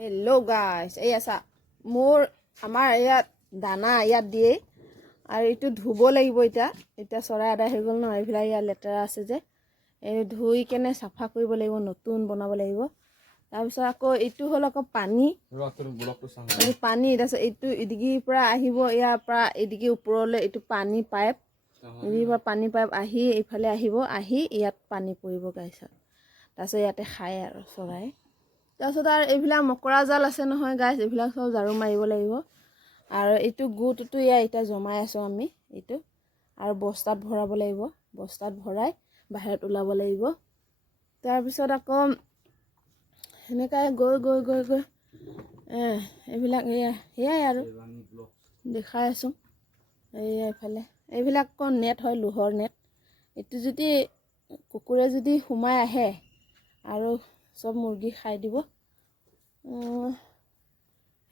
Hello' গাইছ, এই আছা আমাৰ ইয়াত দানা ইয়াত দিয়ে আৰু এইটো ধুব লাগিব। এতিয়া চৰাই আদায় হৈ গ'ল ন, এইবিলাক ইয়াত লেতেৰা আছে যে এই ধুই কেনে চাফা কৰিব লাগিব, নতুন বনাব লাগিব। তাৰপিছত আকৌ এইটো হ'ল আকৌ পানী তাৰপিছত এইটো ইডিগিৰ পৰা আহিব, ইয়াৰ পৰা ইডিগি ওপৰলৈ এইটো পানী পাইপ, ইডিগিৰ পৰা পানী পাইপ আহি এইফালে আহিব, আহি ইয়াত পানী পৰিব গাইছত। তাৰপিছত ইয়াতে খায় আৰু চৰাই। তাৰপিছত আৰু এইবিলাক মকৰা জাল আছে নহয় গাইছ, এইবিলাক চব ঝাৰু মাৰিব লাগিব। আৰু এইটো গুটোতো এতিয়া জমাই আছোঁ আমি এইটো, আৰু বস্তাত ভৰাব লাগিব, বস্তাত ভৰাই বাহিৰত ওলাব লাগিব। তাৰপিছত আকৌ সেনেকাই গৈ গৈ গৈ গৈ এইবিলাক সেয়াই আৰু দেখাই আছোঁ। এইফালে এইবিলাক আকৌ নেট হয়, লোহৰ নেট। এইটো যদি কুকুৰে যদি সোমাই আহে আৰু চব মুৰ্গী খাই দিব।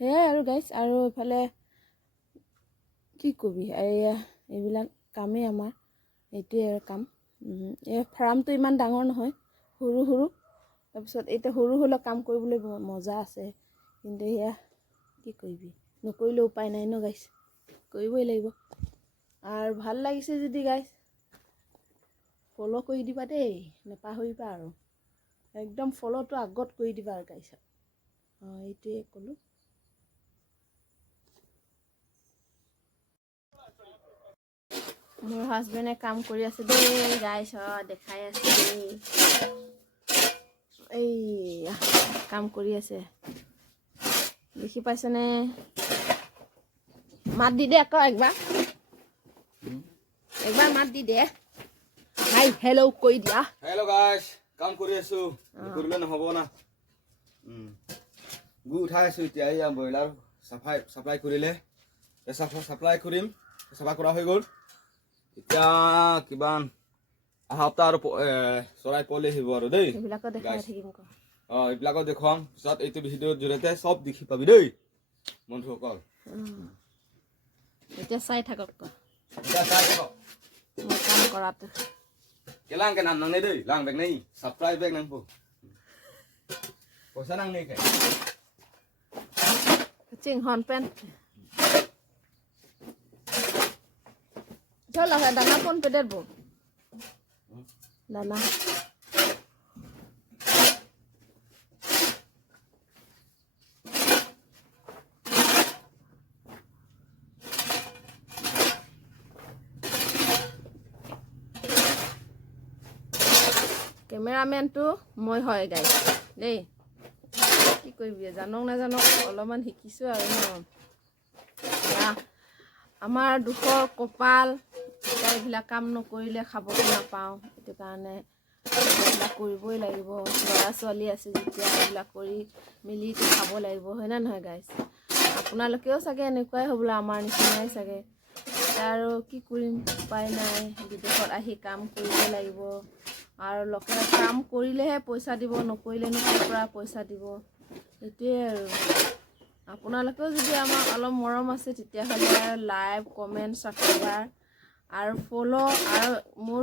সেয়াই আৰু গাইছ। আৰু এইফালে কি কবি, এইবিলাক কামেই আমাৰ, এইটোৱে আৰু কাম। এই ফাৰ্মটো ইমান ডাঙৰ নহয়, সৰু সৰু। তাৰপিছত এতিয়া সৰু হ'লেও কাম কৰিবলৈ মজা আছে, কিন্তু সেয়া কি কৰিবি, নকৰিলেও উপায় নাই ন গাইছ, কৰিবই লাগিব। আৰু ভাল লাগিছে যদি গাইছ ফ'ল' কৰি দিবা দেই, নেপাহৰিবা আৰু একদম ফ'ল'টো আগত কৰি দিবা আৰু গাইছ। এইটোৱে ক'লোঁ। মোৰ হাজবেণ্ডে কাম কৰি আছে দেই গাইছ, দেখাই আছে দেই। এইয়া কাম কৰি আছে, দেখি পাইছেনে? মাত দি দে আকৌ একবাৰ মাত দি দে। হাই হেল্ল' কৈ দিয়া। হেল্ল' গাইছ, কাম কৰি আছো, কৰিলে নহ'ব না। গু উঠাই আছো এতিয়া। এয়া ব্ৰইলাৰ চাপ্লাই কৰিলে, চাপ্লাই কৰিম, চাফা কৰা হৈ গ'ল। এতিয়া কিবা অহা সপ্তাহ আৰু চৰাই পোৱালি আহিব আৰু দেই। এইবিলাকো দেখাই থাকিম। এইবিলাকো দেখুৱাম পিছত, এইটো ভিডিঅ'ৰ জৰিয়তে চব দেখি পাবি দেই বন্ধুসকল। এতিয়া চাই থাকক মই কাম কৰাটো। Kelang ke nang nei dei, lang bek nei, supply bek nang bu. Posa nang nei ke. Ching hon pen. Cho là dana pon pedet bu. Dana. কেমেৰামেনটো মই হয় গাইছ দেই। কি কৰিবি, জানক নাজানক অলপমান শিকিছোঁ আৰু ন। আমাৰ দুখৰ কপাল, এইবিলাক কাম নকৰিলে খাবলৈ নাপাওঁ। সেইটো কাৰণে এইবিলাক কৰিবই লাগিব। ল'ৰা ছোৱালী আছে যেতিয়া এইবিলাক কৰি মিলি খাব লাগিব, হয় নে নহয় গাইছ? আপোনালোকেও চাগে এনেকুৱাই হ'বলা, আমাৰ নিচিনাই চাগে। আৰু কি কৰিম, উপায় নাই, বিদেশত আহি কাম কৰিব লাগিব। আৰু লোকে কাম কৰিলেহে পইচা দিব, নকৰিলেনো ক'ৰ পৰা পইচা দিব। সেইটোৱে আৰু আপোনালোকেও যদি আমাক অলপ মৰম আছে, তেতিয়াহ'লে লাইক, কমেণ্ট, ছাবস্ক্ৰাইব আৰু ফ'ল' আৰু মোৰ